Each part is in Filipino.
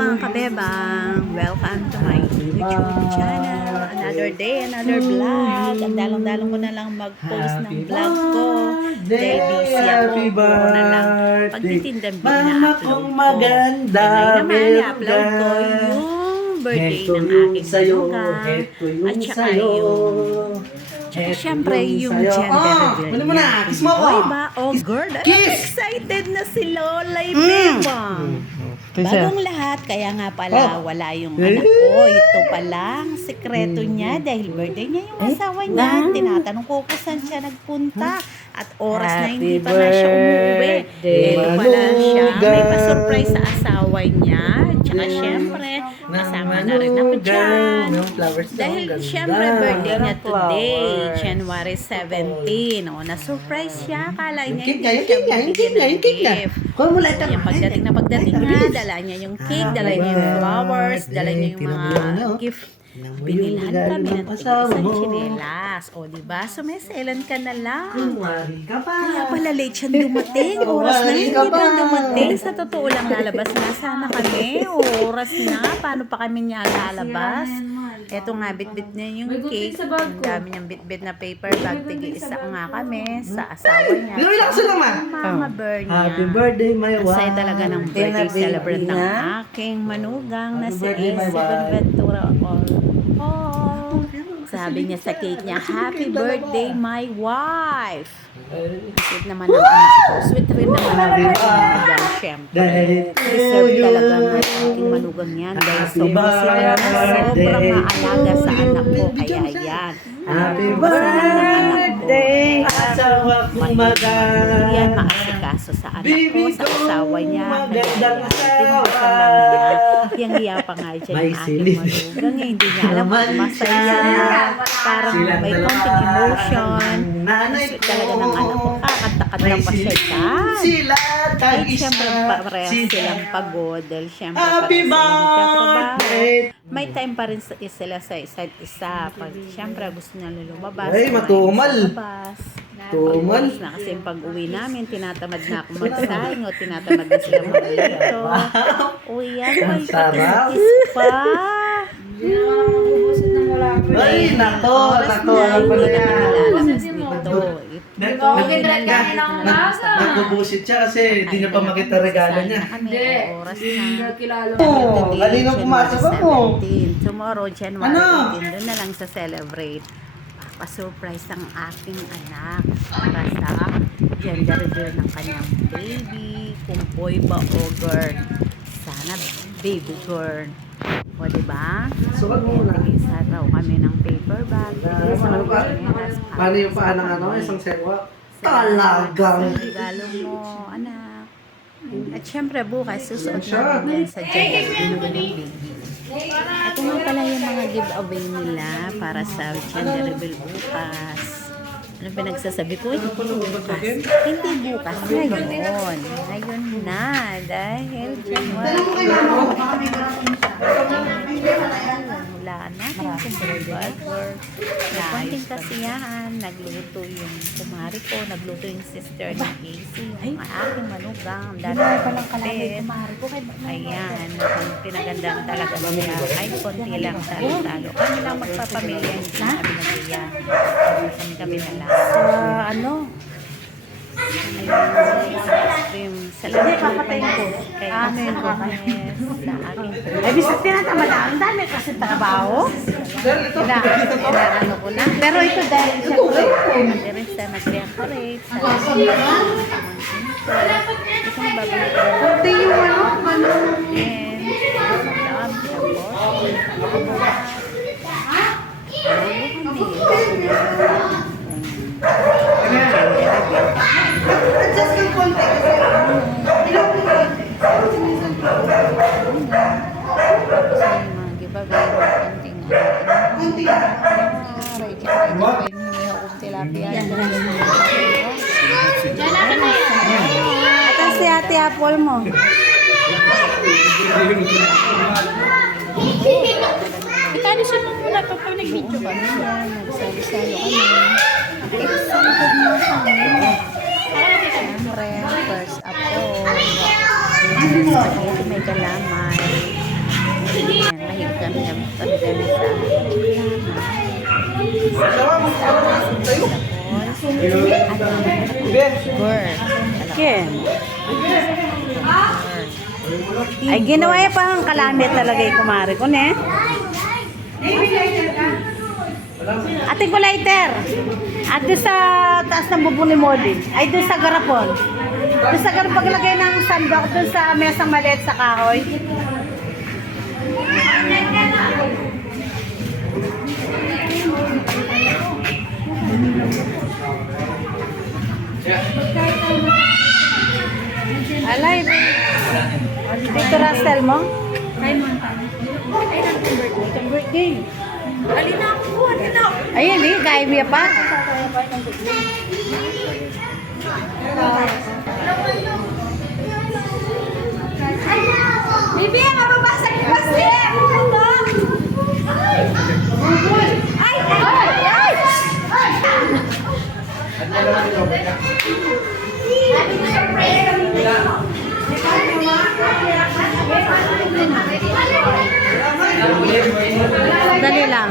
mga kabebang! Welcome to my YouTube channel. Another day, another vlog. Ang dalong-dalong ko na lang mag-post ng vlog ko. Dahil busy ako. Puro na lang pagtitindang na-upload ko. Ngayon naman, i-upload ko yung birthday ng aking manugang. At saka yung siyempre, yung gender reveal niya. Oy ba? Oh, girl, excited na si Lola Bebang. Bagong lahat, kaya nga pala wala yung anak ko. Ito palang sekreto niya dahil birthday niya yung asawa niya. Tinatanong ko kung saan siya nagpunta. At oras na hindi pa nga siya umuwi. Ito pala siya. May pa-surprise sa asawa niya. Tsaka syempre, kasama na rin ako dyan. Dahil syempre, birthday niya today, January 17. O, na-surprise siya. Akala niya hindi siya bibigyan ng gift. Yung pagdating niya, dala niya yung cake, dala niya yung flowers, dala niya yung mga gift. Binilhan kami ng isang chinelas. O, diba? Sumeselan ka na lang. Kaya pala late siya dumating. Oras na hindi pa dumating. Sa totoo lang lalabas na sana kami. Oras na. Paano pa kami niya lalabas? Eto nga, bitbit niya yung cake. Ang dami niyang bitbit na paper bag. Tigi-isa nga kami sa asawa niya. Mama Bear niya. Happy birthday, my wife. Saya talaga ng birthday celebrant ng aking manugang na si Isabel Ventura. Sabi niya sa cake niya, Happy birthday, my wife. Sweet naman ang anak ko. Sweet rin naman ang manugang, syempre. Deserve talaga ng aking manugang yan. Dahil sobrang sila na sobrang maalaga sa anak ko. Kaya yan. Happy birthday, asawa kong maganda. Yan, maasikaso sa anak ko, sa asawa niya. Magandang asawa. Yang hiya pa nga dyan yung aking manugang. Hindi niya alam kung masaya na. Parang may konting emotion. Sweet talaga ng anak ko. Kakanta-kanta pa siya dyan. Sila Kahit siyempre parehas silang pagod. Dahil siyempre Happy birthday. May time pa rin sila sa isa't isa. Pag siyempre gusto niya lumabas. Ay, matumal. Tumal. Na kasi pag uwi namin, tinatamad na ako magsayang o tinatamad na sila maglito. Uy, yan pa, ipakiskis pa. Ay, nako. Hindi na kami lalabas nito. Nagbubusit siya kasi hindi niya pa makita regalo niya. Hindi. Oras na. Oo, kanina pumasok ako. Tomorrow, January 18, doon na lang sa celebrate. Pa-surprise ang aking anak para sa gender reveal ng kanyang baby. Kung boy ba o girl. Sana baby girl. O, diba? So, wag mo na. Isa raw kami ng paper bag. Paano yung paa ng ano? Isang serwa? Talagang. Regalo mo, anak. At syempre bukas susuot namin sa gender reveal ng baby. Ito nga pala yung mga giveaway nila para sa gender reveal bukas. Ano pinagsasabi ko? Bukas. Hindi bukas. Ngayon. Ngayon na. Dahil January. Wala na. Konting kasiyahan. Nagluto yung kumari ko. Nagluto yung sister ng AC. Yung aking manugang. Dami palang kalapit. Ayan. Pinagandang talaga siya. Ay, konti lang talo-talo. Kami lang magpapamilya. Hindi kami nagaya. Kami na lang. Ano? Ayun, salamat po kay Amen Gomez sa aking Ay, bisat tinatamad na. Ang dami kasi trabaho. ano ko na. Pero ito dahil siya ko rin sa nag-decorate. Salamat ito na babalik ko. Kunti yung ano. And Adjust yung konti. Ilong yung konti. Konti. Atas si Ate Apple mo. Itali siya nung muna pag nag-video ka. Nagsalo-salo kami. Excited mo sa amin. Siyempre, first up ko. May kalamay. Dahil kami sa Kim. Ay, ginawa niya pa ang kalamit talaga yung kumari ko, ne? Ate ko lighter. At doon sa taas ng bubo ni Molly. Ay, doon sa garapon. Doon sa garapon, paglagay ng sandok, doon sa mesang maliit sa kahoy. Alay. Dito Russell mo? Ay, Montana. Ay, Itong birthday. alina ako, alina ako. Ayun eh, kaya mo pa. Bibi, mababasag yung pasti! Ano? Ay! Ay! Ay! Dali lang.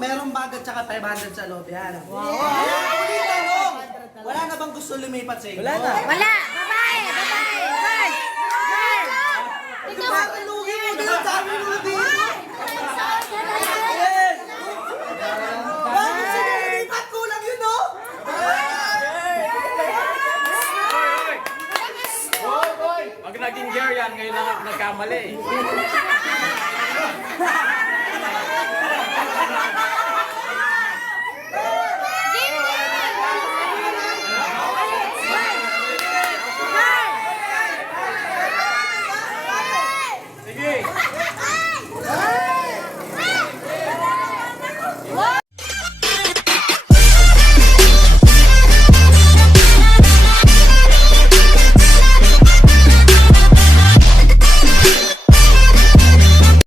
Merong bag at saka 500 sa loob yan. Wow! Ulit tanong! Wala na bang gusto lumipat sa inyo? Wala na. Wala! Babae! Babae! Guys! Ito ba ang lugi mo? Ganun sabi mo dito? Bakit sila lumipat? Kulang yun, no? Pag naging girl yan, ngayon lang nagkamali.